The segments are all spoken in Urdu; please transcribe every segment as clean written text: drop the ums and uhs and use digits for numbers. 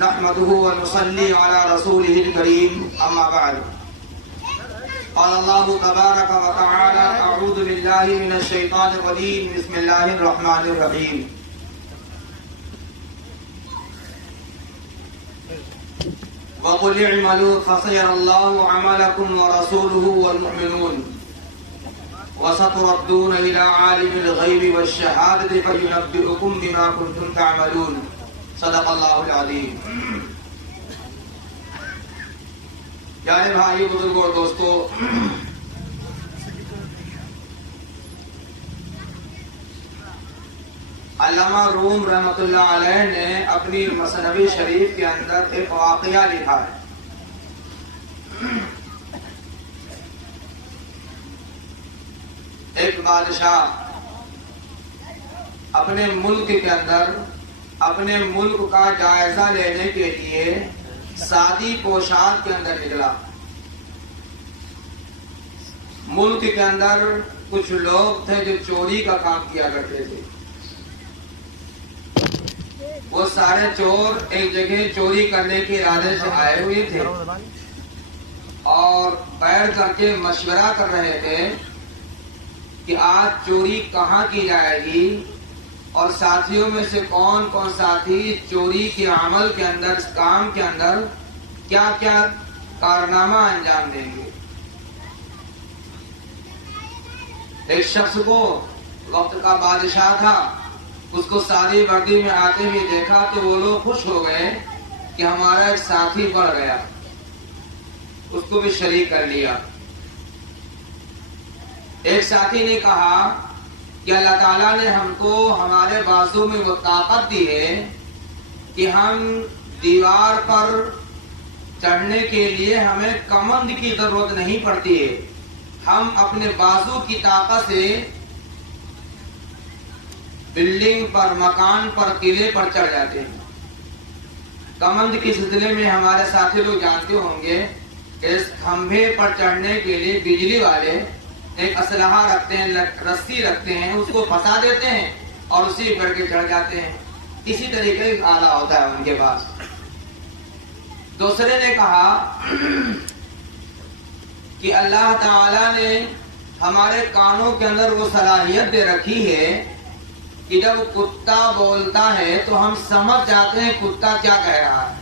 نحمده ونصلي على رسوله الكريم أما بعد قال الله تبارك وتعالى أعوذ بالله من الشيطان الرجيم بسم الله الرحمن الرحيم وقل اعملوا فسيرى الله عملكم ورسوله والمؤمنون وستردون إلى عالم الغيب والشهادة فينبئكم بما كنتم تعملون صدق اللہ العظیم۔ پیارے بھائی بزرگوں اور دوستو، علامہ روم رحمۃ اللہ علیہ نے اپنی مثنوی شریف کے اندر ایک واقعہ لکھا ہے۔ ایک بادشاہ اپنے ملک کے اندر اپنے ملک کا جائزہ لینے کے لیے سادی پوشاک کے اندر نکلا۔ ملک کے اندر کچھ لوگ تھے جو چوری کا کام کیا کرتے تھے۔ وہ سارے چور ایک جگہ چوری کرنے کے ارادے سے آئے ہوئے تھے اور بیٹھ کر کے مشورہ کر رہے تھے کہ آج چوری کہاں کی جائے گی اور ساتھیوں میں سے کون کون ساتھی چوری کے عمل کے اندر، اس کام کے اندر کیا کیا کارنامہ انجام دیں گے۔ ایک شخص کو، وقت کا بادشاہ تھا، اس کو سادی وردی میں آتے ہوئے دیکھا تو وہ لوگ خوش ہو گئے کہ ہمارا ایک ساتھی بڑھ گیا، اس کو بھی شریک کر لیا۔ ایک ساتھی نے کہا کہ اللہ تعالیٰ نے ہم کو ہمارے بازو میں وہ طاقت دی ہے کہ ہم دیوار پر چڑھنے کے لیے ہمیں کمند کی ضرورت نہیں پڑتی ہے، ہم اپنے بازو کی طاقت سے بلڈنگ پر، مکان پر، قلعے پر چڑھ جاتے ہیں۔ کمند کے سلسلے میں ہمارے ساتھی لوگ جانتے ہوں گے کہ اس کھمبے پر چڑھنے کے لیے بجلی والے ایک اسلحہ رکھتے ہیں، رسی رکھتے ہیں، اس کو پھنسا دیتے ہیں اور اسی پر کے چڑھ جاتے ہیں۔ اسی طریقے کا آلہ ہوتا ہے ان کے پاس۔ دوسرے نے کہا کہ اللہ تعالیٰ نے ہمارے کانوں کے اندر وہ صلاحیت دے رکھی ہے کہ جب کتا بولتا ہے تو ہم سمجھ جاتے ہیں کتا کیا کہہ رہا ہے۔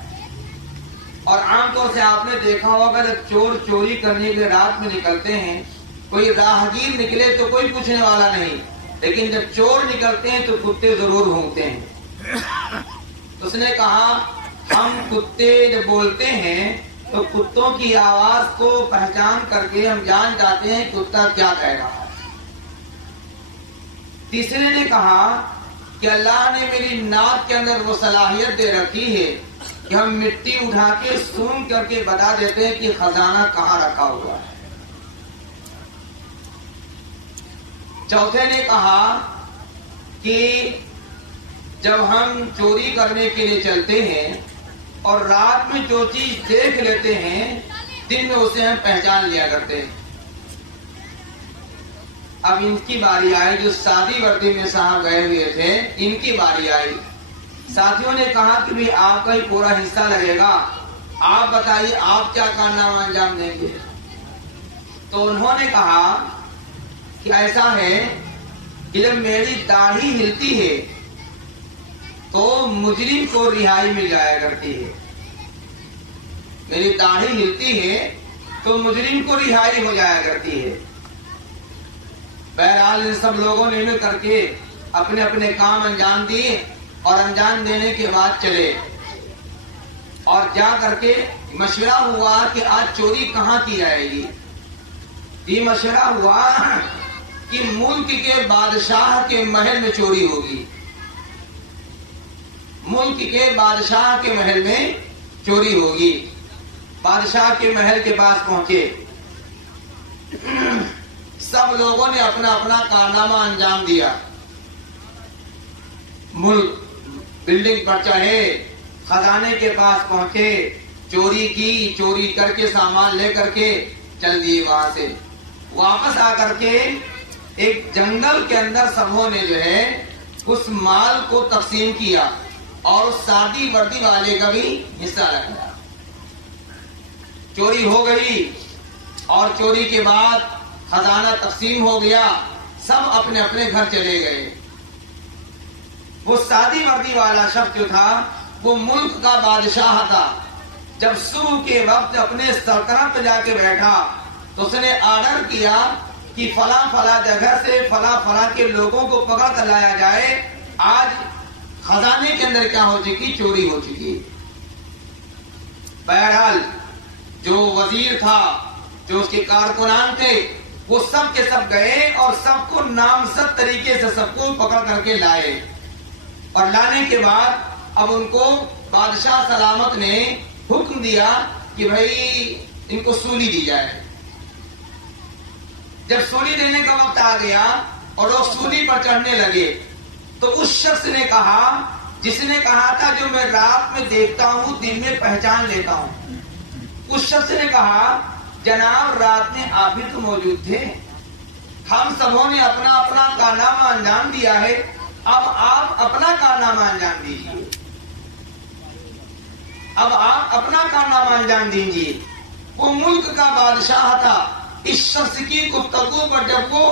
اور عام طور سے آپ نے دیکھا ہوگا جب چور چوری کرنے کے رات میں نکلتے ہیں، کوئی راہگیر نکلے تو کوئی پوچھنے والا نہیں، لیکن جب چور نکلتے ہیں تو کتے ضرور بھونکتے ہیں۔ اس نے کہا ہم کتے جب بولتے ہیں تو کتوں کی آواز کو پہچان کر کے ہم جان جاتے ہیں کتا کیا کہہ رہا ہے۔ تیسرے نے کہا کہ اللہ نے میری ناک کے اندر وہ صلاحیت دے رکھی ہے کہ ہم مٹی اٹھا کے سون کر کے بتا دیتے ہیں کہ خزانہ کہاں رکھا ہوا ہے۔ چوتھے نے کہا کہ جب ہم چوری کرنے کے لیے چلتے ہیں اور رات میں جو چیز دیکھ لیتے ہیں دن میں اسے ہم پہچان لیا کرتے ہیں۔ اب ان کی باری آئی، جو سادی وردی میں صاحب گئے ہوئے تھے، ان کی باری آئی۔ ساتھیوں نے کہا کہ بھی آپ کا ہی پورا حصہ لگے گا، آپ بتائیے آپ کیا کارنامہ انجام دیں گے۔ تو انہوں نے کہا کہ ایسا ہے کہ جب میری داڑھی ہلتی ہے تو مجرم کو رہائی مل جایا کرتی ہے، میری داڑھی ہلتی ہے تو مجرم کو رہائی ہو جایا کرتی ہے۔ بہرحال ان سب لوگوں نے مل کر کے اپنے اپنے کام انجام دیے اور انجام دینے کے بعد چلے اور جا کر کے مشورہ ہوا کہ آج چوری کہاں کی جائے گی۔ یہ مشورہ ہوا کہ ملک کے بادشاہ کے محل میں چوری ہوگی، ملک کے بادشاہ کے محل میں چوری ہوگی۔ بادشاہ کے محل کے پاس پہنچے، سب لوگوں نے اپنا اپنا کارنامہ انجام دیا۔ ملک بلڈنگ پر چڑھے، خزانے کے پاس پہنچے، چوری کی، چوری کر کے سامان لے کر کے چل دیے۔ وہاں سے واپس آ کر کے ایک جنگل کے اندر سبوں نے جو ہے اس مال کو تقسیم کیا اور سادی وردی والے کا بھی حصہ لگ گیا. چوری ہو گئی اور چوری کے بعد خزانہ تقسیم ہو گیا, سب اپنے اپنے گھر چلے گئے. وہ سادی وردی والا شخص جو تھا وہ ملک کا بادشاہ تھا. جب صبح کے وقت اپنے سلطنت پہ جا کے بیٹھا تو اس نے آرڈر کیا کہ فلاں فلاں جگہ سے فلاں فلاں کے لوگوں کو پکڑ کر لایا جائے, آج خزانے کے اندر کیا ہو چکی, چوری ہو چکی. بہرحال جو وزیر تھا, جو اس کے کارکنان تھے, وہ سب کے سب گئے اور سب کو نامزد طریقے سے سب کو پکڑ کر کے لائے. اور لانے کے بعد اب ان کو بادشاہ سلامت نے حکم دیا کہ بھائی ان کو سولی دی جائے. جب سولی دینے کا وقت آ گیا اور لوگ سولی پر چڑھنے لگے تو اس شخص نے کہا, جس نے کہا تھا جو میں رات میں دیکھتا ہوں دن میں پہچان لیتا ہوں, اس شخص نے کہا جناب رات میں آپ بھی تو موجود تھے, ہم سبوں نے اپنا اپنا کارنامہ انجام دیا ہے, اب آپ اپنا کارنامہ انجام دیجیے, اب آپ اپنا کارنامہ انجام دیجیے. وہ ملک کا بادشاہ تھا. اس شخص کی گفتگو پر جب وہ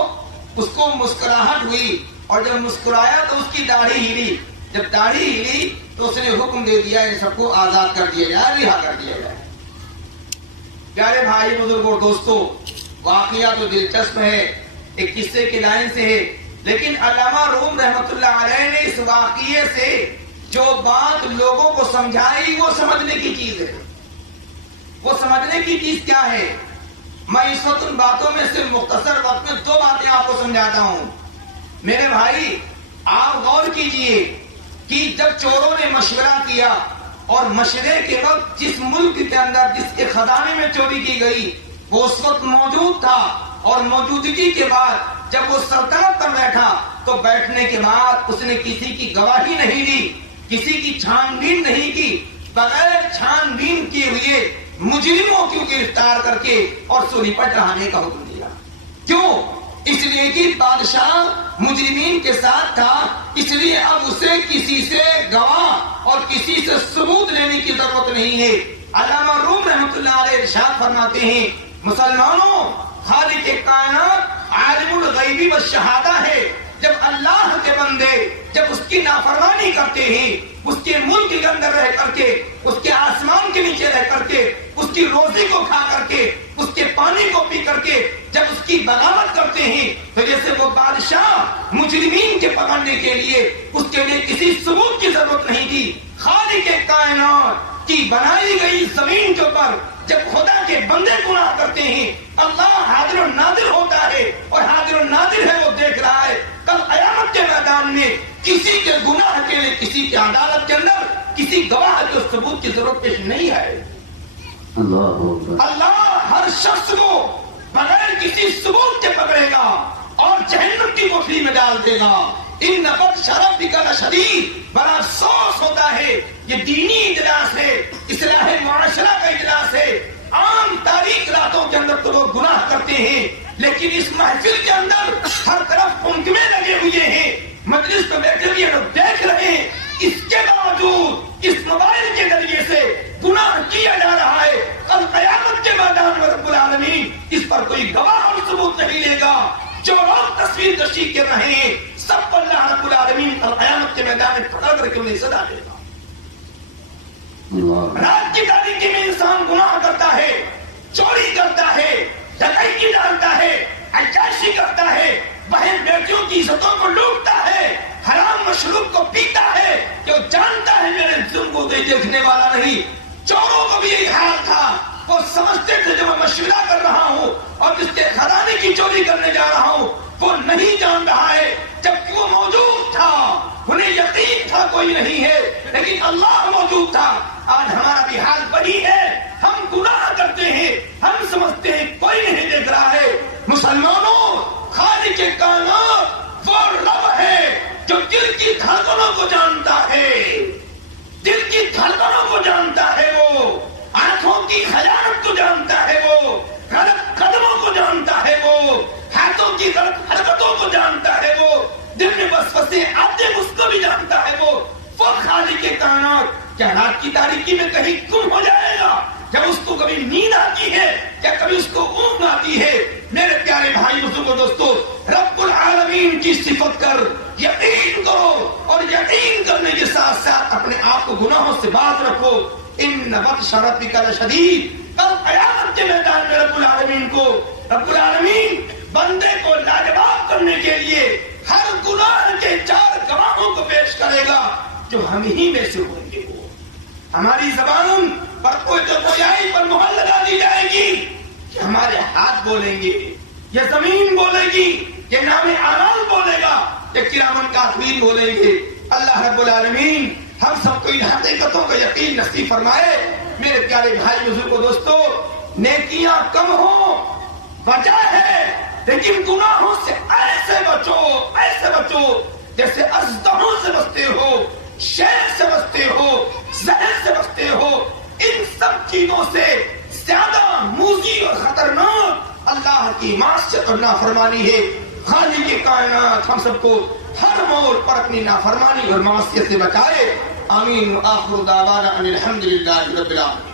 اس کو مسکراہٹ ہوئی اور جب مسکرایا تو اس کی داڑھی ہلی. جب داڑھی ہلی تو اس نے حکم دے دیا ان سب کو آزاد کر دیا جائے, رہا کر دیا جائے. پیارے بھائی بزرگوں دوستوں, واقعہ تو دلچسپ ہے, ایک قصے کی لائن سے ہے, لیکن علامہ روم رحمت اللہ علیہ نے اس واقعے سے جو بات لوگوں کو سمجھائی وہ سمجھنے کی چیز ہے. وہ سمجھنے کی چیز کیا ہے؟ میں اس وقت ان باتوں میں سے مختصر وقت میں 2 باتیں آپ کو سمجھاتا ہوں. میرے بھائی آپ غور کیجئے کہ جب چوروں نے مشورہ کیا اور مشورے کے وقت جس ملک کے اندر جس کے خزانے میں چوری کی گئی وہ اس وقت موجود تھا, اور موجودگی کے بعد جب وہ سلطنت پر بیٹھا تو بیٹھنے کے بعد اس نے کسی کی گواہی نہیں دی, کسی کی چھان بین نہیں کی, بغیر چھان بین کیے ہوئے مجرموں کو گرفتار کر کے اور سولی پر چڑھانے کا حکم دیا. کیوں؟ اس لیے کہ بادشاہ مجرمین کے ساتھ تھا, اس لیے اب اسے کسی سے گواہ اور کسی سے ثبوت لینے کی ضرورت نہیں ہے. علامہ روم رحمۃ اللہ علیہ ارشاد فرماتے ہیں, مسلمانوں خالق کائنات عالم الغیبی والشہادہ ہے. جب اللہ کے بندے جب اس کی نافرمانی کرتے ہیں, اس کے ملک کے اندر رہ کر کے, اس کے آسمان کے نیچے رہ کر کے, اس کی روزی کو کھا کر کے, اس کے پانی کو پی کر کے جب اس کی بغاوت کرتے ہیں تو جیسے وہ بادشاہ مجرمین کے پکڑنے کے لیے اس کے لیے کسی ثبوت کی ضرورت نہیں تھی. خالق کائنات کی بنائی گئی زمین کے اوپر جب خدا کے بندے گناہ کرتے ہیں, اللہ حاضر و ناظر ہوتا ہے, اور حاضر و ناظر ہے, وہ دیکھ رہا ہے. کل قیامت کے میدان میں کسی کے گناہ کے لیے کسی کی عدالت کے اندر کسی گواہ کے ثبوت کی ضرورت پیش نہیں ہے. اللہ ہر شخص کو بغیر کسی ثبوت کے پکڑے گا اور جہنم کی کوٹری میں ڈال دے گا. ان نفت شرف کا شدید بڑا افسوس ہوتا ہے. یہ دینی اجلاس ہے, اصلاح معاشرہ کا اجلاس ہے. عام تاریخ راتوں کے اندر تو لوگ گناہ کرتے ہیں, لیکن اس محفل کے اندر ہر طرف منگمے لگے ہوئے ہیں, مجلس میں بیٹھے ہوئے لوگ دیکھ رہے ہیں. اس کے باوجود اس موبائل کے ذریعے سے گناہ کیا جا رہا ہے. کل قیامت کے میدان میں رب العالمین اس پر کوئی گواہ اور ثبوت نہیں لے گا. جو لوگ تصویر کشی کر رہے ہیں سب پر اللہ رب العالمین کل قیامت کے میدان میں پکڑ کر کے انہیں سزا دے گا. رات کی تاریکی میں انسان گناہ کرتا ہے, چوری کرتا ہے, ڈکیتی ڈالتا ہے, عیاشی کرتا ہے, بہن بیٹیوں کی عزتوں کو لوٹتا ہے, حرام مشروب کو پیتا ہے, جو جانتا ہے میرے ظلم کو کوئی دیکھنے والا نہیں. چوروں کو بھی یہی حال تھا, وہ سمجھتے تھے جو میں مشورہ کر رہا ہوں اور جس کے خزانے کی چوری کرنے جا رہا ہوں وہ نہیں جان رہا ہے, جبکہ وہ موجود تھا. انہیں یقین تھا کوئی نہیں ہے, لیکن اللہ موجود تھا. آج ہمارا بھی حال وہی ہے, ہم گناہ کرتے ہیں, ہم سمجھتے ہیں کوئی نہیں دیکھ رہا ہے. مسلمانوں خالق کائنات وہ رب ہے جو دل کی دھڑکنوں کو جانتا ہے, دل کی دھڑکنوں کو جانتا ہے, وہ آنکھوں کی خیانت کو جانتا ہے, وہ غلط قدموں کو جانتا ہے, وہ ہاتھوں کی غلط حرکتوں کو جانتا ہے, وہ دل میں وسوسے آتے اس کو بھی جانتا ہے. وہ وہ خالق کائنات کیا رات کی تاریکی میں کہیں گم ہو جائے گا؟ کیا اس کو کبھی نیند آتی ہے؟ کیا کبھی اس کو اونگ آتی ہے؟ میرے پیارے بھائی بزرگوں دوستو، رب العالمین کی صفت کر یقین کرو، اور یقین کرنے کے ساتھ ساتھ اپنے آپ کو گناہوں سے باز رکھو۔ ان بطش ربک لشدید، کل قیامت کے میدان میں رب العالمین بندے کو لاجواب کرنے کے لیے ہر گناہ کے 4 گواہوں کو پیش کرے گا جو ہم ہی میں سے ہوں گے۔ ہماری زبان پر کوئی پر مہر لگا دی جائے گی کہ ہمارے ہاتھ بولیں گے، یہ زمین بولے گی، یہ نام اعمال بولے گا، یہ کرامن کاتبین بولیں گے۔ اللہ رب العالمین ہم سب کو ان حقیقتوں کا یقین نصیب فرمائے۔ میرے پیارے بھائی بزرگوں دوستو، نیکیاں کم ہوں بچا ہے، لیکن گناہوں سے ایسے بچو جیسے اژدہوں سے بچتے ہو، شیر سے بچتے ہو، زہر سے بچتے ہو۔ ان سب چیزوں سے زیادہ موذی اور خطرناک اللہ کی معصیت اور نافرمانی ہے۔ خالق کائنات ہم سب کو ہر موڑ پر اپنی نافرمانی اور معصیت سے بچائے۔ آمین۔ وآخر دعوانا ان الحمد للہ رب العالمین۔